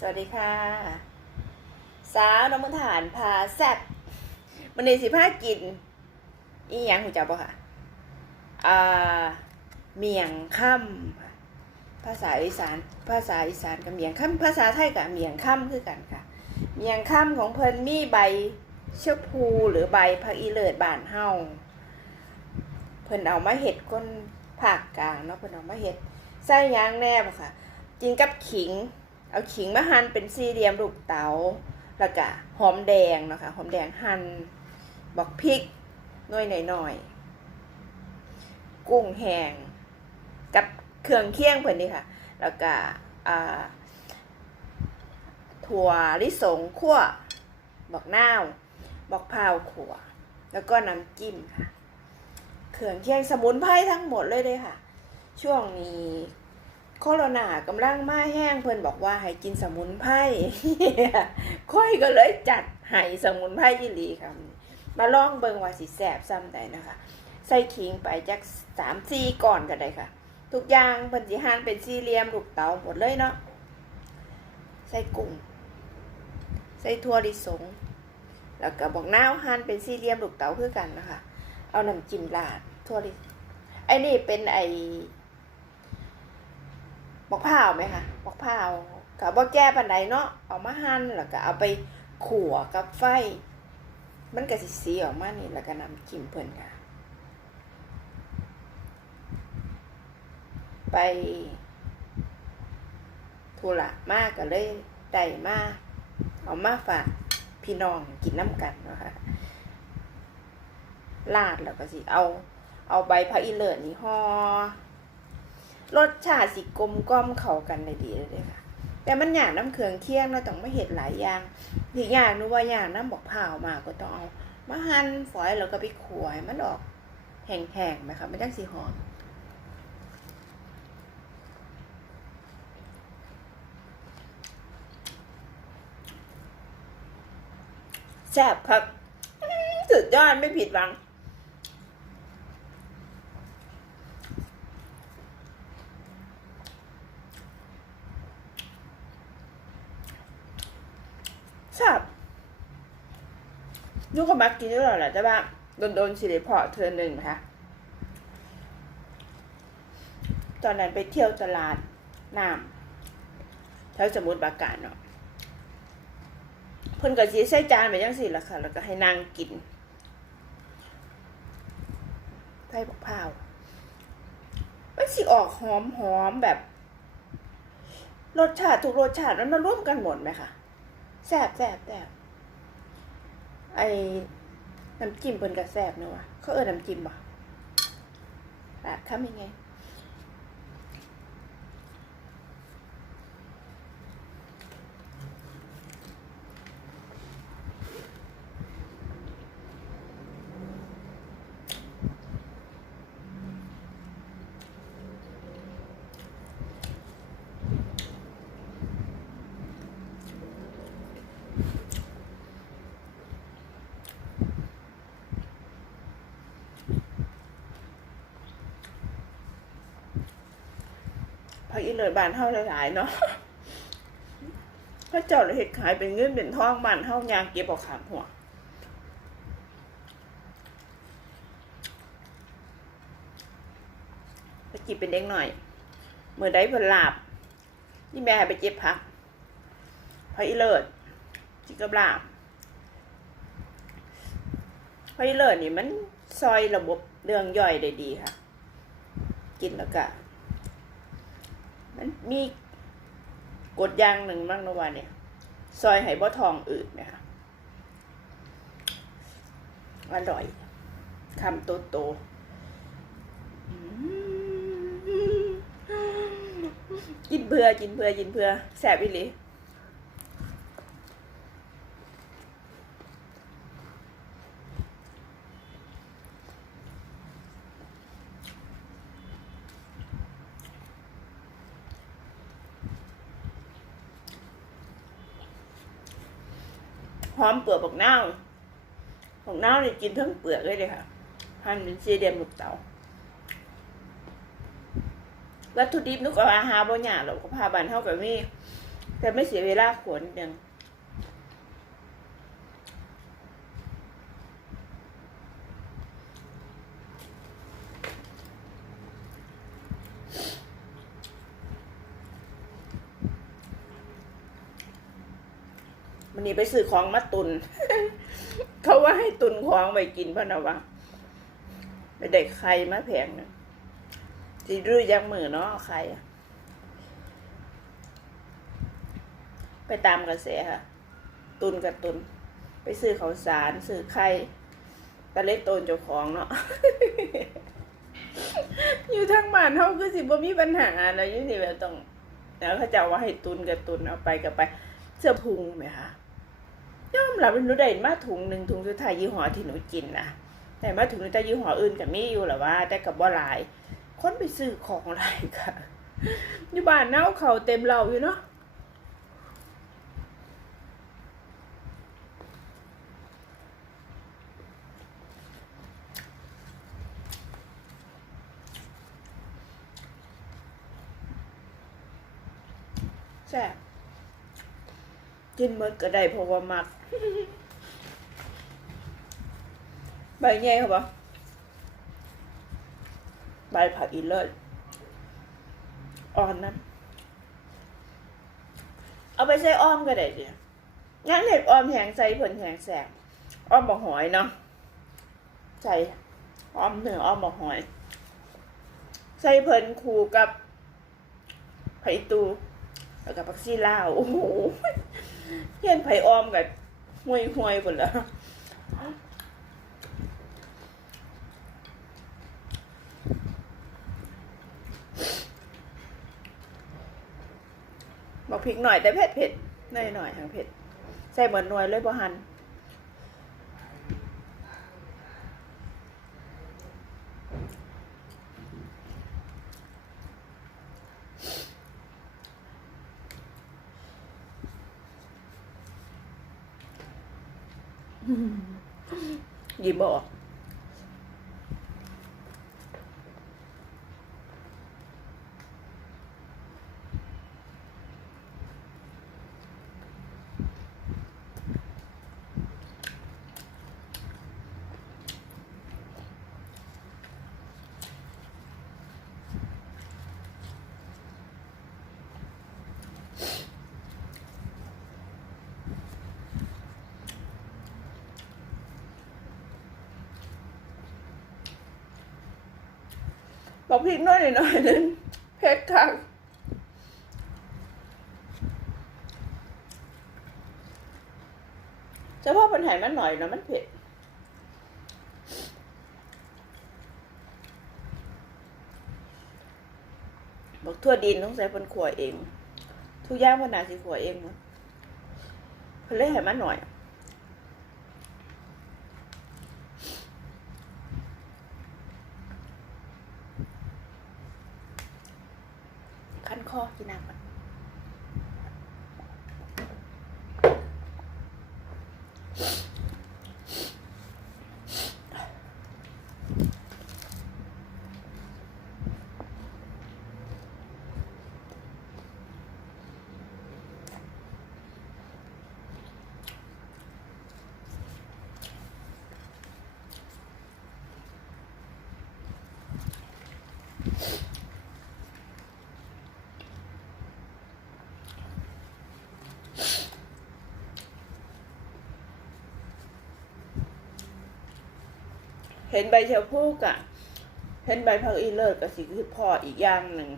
สวัสดีค่ะ สาวน้ำมันฐานพาแซ่บมันในสิผ้ากิน อีหยังหูจับปะค่ะ อ่า เมียงค่ำภาษาอีสาน ภาษาอีสานกับเมียงค่ำภาษาไทยกับเมียงค่ำคือกันค่ะ เมียงค่ำของเพิ่นมีใบเชื้อพูหรือใบผักอีเลิศบานเฮาเพิ่นเอามาเห็ดก้นภาคกลางเนาะเพิ่นเอามาเห็ดไส้ยางแนบค่ะกินกับขิง เอาขิงมาหั่นเป็นสี่เหลี่ยมลูกเต๋าแล้วก็หอมแดงเนาะคะหอมแดงหั่นบอกพริกน้อยหน่อยๆกุ้งแห้งกับเครื่องเคียงเพิ่นนี่ค่ะ แล้วก็ถั่วลิสงคั่วบอกนาวบอกพาวขัวแล้วก็น้ำจิ้มค่ะ เครื่องเคียงสมุนไพรทั้งหมดเลยเลยค่ะ ช่วงนี้ โคโรนากำลังมาแห้งเพื่อนบอกว่าให้กินสมุนไพรค่อยก็เลยจัดให้สมุนไพรยี่หลีค่ะมาลองเบิงว่าสิแสบซ้ำใดนะคะ ใส่ขิงไปจักสามสี่ก่อนก็ได้ค่ะ ทุกอย่างเพิ่นสิหั่นเป็นสี่เหลี่ยมลูกเต๋าหมดเลยเนาะใส่กุ้งใส่ถั่วลิสง แล้วก็บอกน้าวหั่นเป็นสี่เหลี่ยมลูกเต๋าคือกันนะคะ เอาน้ำจิ้มราดถั่วลิไอ้นี่เป็นไอ บอกพร้าไหมคะบอกพร้ากับบ่แก้ปันใดเนาะเอามาหั่นแล้วก็เอาไปขั่วกับไฟ มันก็สิสีออกมานี่แล้วก็นำจิ้มเพิ่นค่ะ ไปธุระมากก็เลยได้มาเอามาฝากพี่น้องกินน้ำกันนะคะลาดแล้วก็สิเอา เอาใบพระอิเลิศนี่ห่อ รสชาติสิกลมกล่อมเข้ากันได้ดีเลยค่ะ แต่มันอยางน้ำเคืองเคียงเราต้องม่เห็ดหลายอย่างอีกอย่างนึกว่าอย่างน้ำบอกเผามาก็ต้องเอามาหั่นฝอยแล้วก็ไปขวให้มันออกแห้งๆไหมคะไมันจังสีหอมแซ่บครับสุดยอดไม่ผิดหวัง แซ่บนุกก็มักกินด้วยแหละแต่ว่าโดนโดนๆสิริพอเธอหนึ่งนะคะตอนนั้นไปเที่ยวตลาดน้ำแถวสมุทรปราการเนาะเพิ่นก็สิใส่จานไปจังสี่ละค่ะ แล้วก็ให้นางกินไผ่บักพร้าวมันสิออกหอมหอมแบบ รสชาติทุกรสชาติมันมาร่วมกันหมดไหมคะ แซ่บแซ่บแซ่บไอ้น้ำจิ้มเป็นก็แซ่บเนอะวะเขาเออน้ำจิ้มบ่อะทำยังไง พักอีเลิศบานเฮาหลายๆเนาะพระเจ้าเห็ดขายเป็นเงินเป็นทองบานเฮายางเก็บเอาขามหัวไปจิบเป็นเด็กหน่อยเมื่อได้ผลลาบนี่แม่ไปเจ็บพักพระอีเลิศจิกับลาบพระอีเลิศนี่มันซอยระบบเรื่องย่อยได้ดีค่ะ กินแล้วก็ มีกฎยางหนึ่งบ้างนะวันเนี่ยซอยไหบ่ทองอืดไหมคะอร่อยคำโตโตกินเพื่อกินเพื่อกินเพื่อแสบอีหลี หอมเปลือกบักเน่าวบักนาเนี่กินทั้งเปลือกเลยเลยค่ะหั่นเป็นสี่เหลี่ยมลูกเต๋าวัตถุดิบนุกเอาอาหารบ่ยางเราก็พาบ้านเท่ากับมี่แต่ไม่เสียเวลาขวนยัง มันนี้ไปซื้อของมาตุน เขาว่าให้ตุนของไปกินพ่อนะวะไปได้ไข่มาแพงนะจีรื้อยังมือเนาะไข่ไปตามกระแสค่ะ ตุนกับตุน ไปซื้อข้าวสารซื้อไข่ตะเล็กตนเจ้าของเนาะอยู่ทางบ้านเขาคือสิบ่มีปัญหาอะไรอยี่สิแบบต้องแล้วเขาจะว่าให้ตุนกับตุนเอาไปกับไปเสื้อพุงไหมคะ ยอมรับหนูได้มาถุงหนึ่งถุงสุดท้ายยี่ห้อที่หนูกินนะแต่มาถุงแต่ยี่ห้ออื่นกับมีอยู่หละว่า แต่กับบ่หลาย คนไปซื้อของหลายค่ะอยู่บ้านเน่าเขาเต็มเราอยู่เนาะแซ่บ กินหมดก็ได้เพราะว่ามัก ใบใหญ่ครับปะใบผักอีเลิศอ่อนนะเอาไปใส่อ้อมก็ได้เดียวงั้นเห็ดอ้อมแหงใส่ผลแหงแสบอ้อมบะหอยเนาะใส่อ้อมเนื้ออ้อมบะหอย ใส่เพิ่นคูกับไผ่ตูแล้วกับผักซีลาวโอ้โห เฮียนไผออมกับห่วยห่วยหมดแล้วบอกพริกหน่อยแต่เผ็ดเผ็ดหน่อยหน่อยทางเผ็ดใส่เหมือนหน่วยเลยบ่หัน บ บอกพริกน้อยหน่อยนึงเผ็ดค่ะเฉพาะปัญหามันหน่อยนะมันเผ็ดบอกทั่วดินต้องใส่คนขวเอง ทุกอย่างเพนนาสิขวเองเพิ่นเลยให้มันหน่อย ขั้นคอกินน้ำก่อน ห็นใบเชลพูกอะเห็นใบพักอีเลิศกับสิคือพ่ออีกอย่างหนึ่ง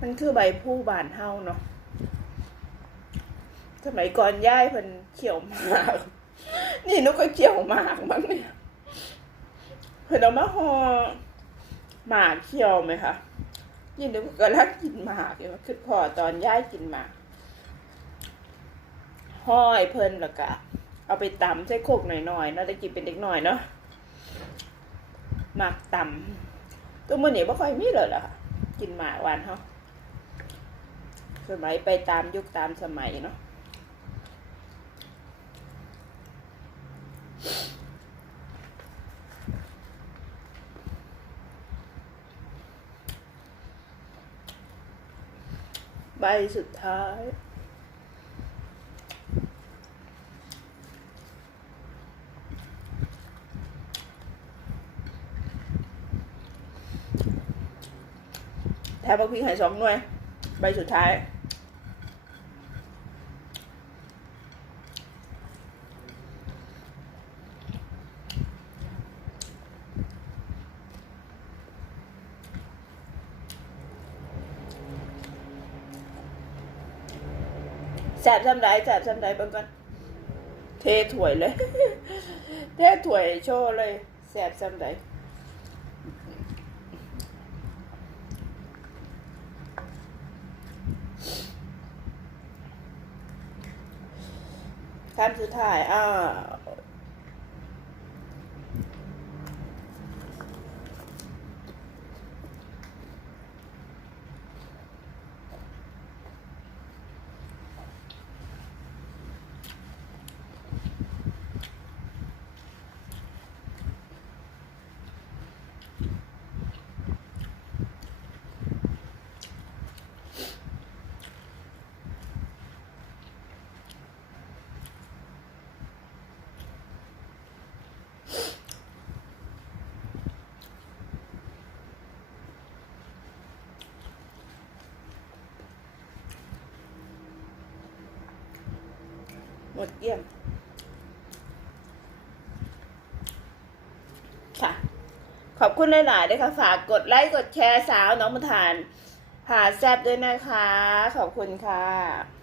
มันคือใบผู้บานเฮาเนาะ สมัยก่อนย่ายเพิ่นเขียวหมาก นี่นกก็เขียวหมากมั้งเนี่ยเพิ่นเอามาห่อหมากเขียวไหมคะยินดีก็รักกินหมากอยู่คือพ่อตอนย่ายกินหมากห้อยเพิ่นแล้วก็เอาไปตำใส่โคกหน่อยๆเนาะกินเป็นเด็กหน่อยเนาะ หมากตำตัวมื้อนี้บ่ค่อยมีเลยล่ะค่ะกินหมากหวานเฮาสมัยไปตามยุคตามสมัยเนาะใบสุดท้าย แถมบักพริกไห่สองหน่วย ใบสุดท้าย แสบซ้ำไรแสบซ้ำไรบิ่งก่อนเทถ้วยเลย เทถ้วยโชว์เลย แสบซ้ำไร ขั้นสุดท้ายอ่า ดเยี่ยม ค่ะ ขอบคุณหลายๆด้วยค่ะ ฝากกดไลค์ กดแชร์สาวน้องมาทานผ่าแซบด้วยนะคะ ขอบคุณค่ะ